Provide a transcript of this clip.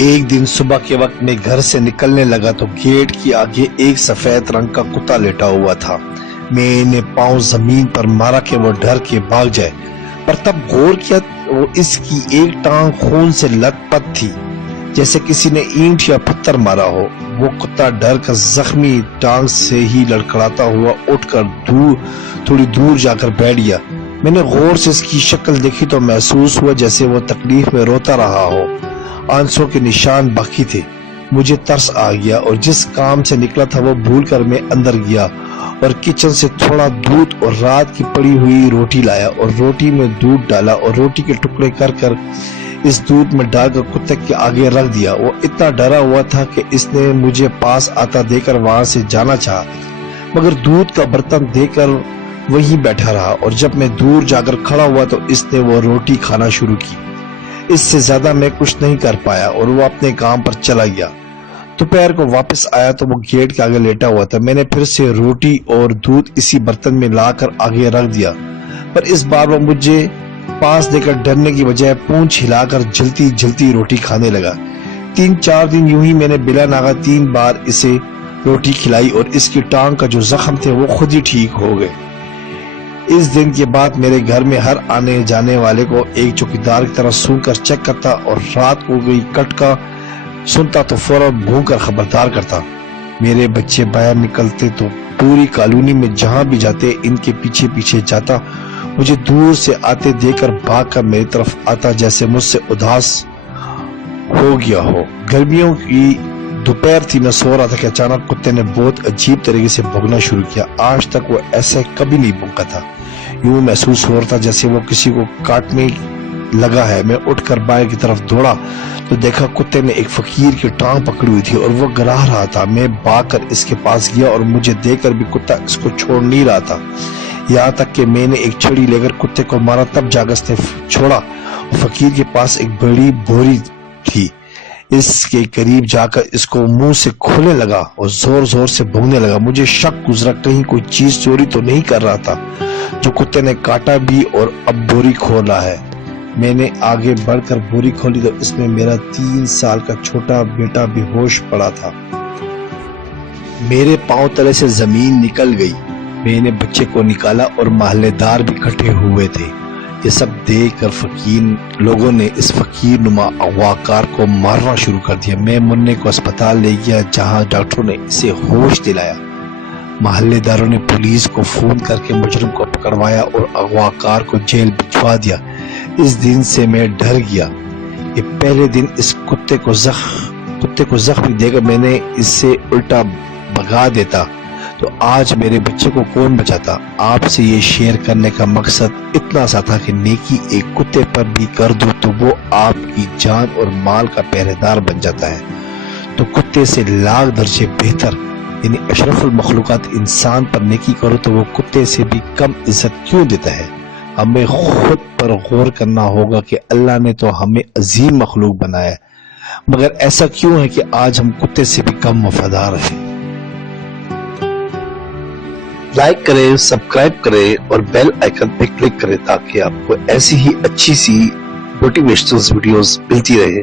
ایک دن صبح کے وقت میں گھر سے نکلنے لگا تو گیٹ کی آگے ایک سفید رنگ کا کتا لیٹا ہوا تھا۔ میں نے پاؤں زمین پر مارا کہ وہ ڈر کے بھاگ جائے، پر تب غور کیا وہ اس کی ایک ٹانگ خون سے لت پت تھی، جیسے کسی نے اینٹ یا پتھر مارا ہو۔ وہ کتا ڈر کر زخمی ٹانگ سے ہی لڑکھڑاتا ہوا اٹھ کر تھوڑی دور جا کر بیٹھ گیا۔ میں نے غور سے اس کی شکل دیکھی تو محسوس ہوا جیسے وہ تکلیف میں روتا رہا ہو، آنسوں کے نشان باقی تھے۔ مجھے ترس آ گیا اور جس کام سے نکلا تھا وہ بھول کر میں اندر گیا اور کچن سے تھوڑا دودھ اور رات کی پڑی ہوئی روٹی لایا اور روٹی میں دودھ ڈالا اور روٹی کے ٹکڑے کر کر اس دودھ میں ڈال کر کتے کے آگے رکھ دیا۔ وہ اتنا ڈرا ہوا تھا کہ اس نے مجھے پاس آتا دے کر وہاں سے جانا چاہا، مگر دودھ کا برتن دے کر وہیں بیٹھا رہا، اور جب میں دور جا کر کھڑا ہوا تو اس نے وہ روٹی کھانا شروع کی۔ اس سے زیادہ میں کچھ نہیں کر پایا اور وہ اپنے کام پر چلا گیا۔ دوپہر کو واپس آیا تو وہ گیٹ کے آگے لیٹا ہوا تھا۔ میں نے پھر سے روٹی اور دودھ اسی برتن میں لا کر آگے رکھ دیا، پر اس بار وہ مجھے پاس دے کر ڈرنے کی بجائے پونچھ ہلا کر جلتی جلتی روٹی کھانے لگا۔ 3-4 دن یوں ہی میں نے بلا ناغہ 3 بار اسے روٹی کھلائی اور اس کی ٹانگ کا جو زخم تھے وہ خود ہی ٹھیک ہو گئے۔ اس دن کے بعد میرے گھر میں ہر آنے جانے والے کو ایک چوکیدار کی طرح سون کر چیک کرتا اور رات کو کوئی کٹکا سنتا تو فوراً بھونک کر خبردار کرتا۔ میرے بچے باہر نکلتے تو پوری کالونی میں جہاں بھی جاتے ان کے پیچھے پیچھے جاتا، مجھے دور سے آتے دیکھ کر بھاگ کر میری طرف آتا جیسے مجھ سے اداس ہو گیا ہو۔ گرمیوں کی دوپہر تھی، میں سو رہا تھا کہ اچانک کتے نے بہت عجیب طریقے سے بھونکنا شروع کیا۔ آج تک وہ ایسے کبھی نہیں بھونکا تھا۔ یوں محسوس ہو رہا تھا جیسے وہ کسی کو کاٹنے لگا ہے۔ میں اٹھ کر باہر کی طرف دوڑا تو دیکھا کتے نے ایک فقیر کی ٹانگ پکڑی ہوئی تھی اور وہ گراہ رہا تھا۔ میں بھاگ کر اس کے پاس گیا اور مجھے دیکھ کر بھی کتا اس کو چھوڑ نہیں رہا تھا، یہاں تک کہ میں نے ایک چھڑی لے کر کتے کو مارا، تب جا کر اس نے چھوڑا۔ فقیر کے پاس ایک بڑی بوری تھی، اس کے قریب جا کر اس کو منہ سے کھولنے لگا اور زور زور سے بھونکنے لگا۔ مجھے شک گزرا کہیں کوئی چیز چوری تو نہیں کر رہا تھا جو کتے نے کاٹا بھی اور اب بوری کھول رہا ہے۔ میں نے آگے بڑھ کر بوری کھولی تو اس میں میرا 3 سال کا چھوٹا بیٹا بے ہوش پڑا تھا۔ میرے پاؤں تلے سے زمین نکل گئی۔ میں نے بچے کو نکالا اور محلے دار بھی اکٹھے ہوئے تھے۔ یہ سب دیکھ کر فقیر لوگوں نے اس فقیر نما اغواکار کو مارنا شروع کر دیا۔ میں منع کو اسپتال لے گیا جہاں ڈاکٹروں نے اسے ہوش دلایا۔ محلے داروں نے پولیس کو فون کر کے مجرم کو پکڑوایا اور اغواکار کو جیل بھجوا دیا۔ اس دن سے میں ڈر گیا کہ پہلے دن اس کتے کو زخمی دے کر میں نے اس سے الٹا بھگا دیتا تو آج میرے بچے کو کون بچاتا۔ آپ سے یہ شیئر کرنے کا مقصد اتنا سا تھا کہ نیکی ایک کتے پر بھی کر دو تو وہ آپ کی جان اور مال کا پہرے دار بن جاتا ہے، تو کتے سے لاکھ درجے بہتر یعنی اشرف المخلوقات انسان پر نیکی کرو تو وہ کتے سے بھی کم عزت کیوں دیتا ہے۔ ہمیں خود پر غور کرنا ہوگا کہ اللہ نے تو ہمیں عظیم مخلوق بنایا ہے، مگر ایسا کیوں ہے کہ آج ہم کتے سے بھی کم وفادار ہیں۔ لائک کریں، سبسکرائب کریں اور بیل آئیکن پہ کلک کریں تاکہ آپ کو ایسی ہی اچھی سی موٹیویشنل ویڈیوز ملتی رہے۔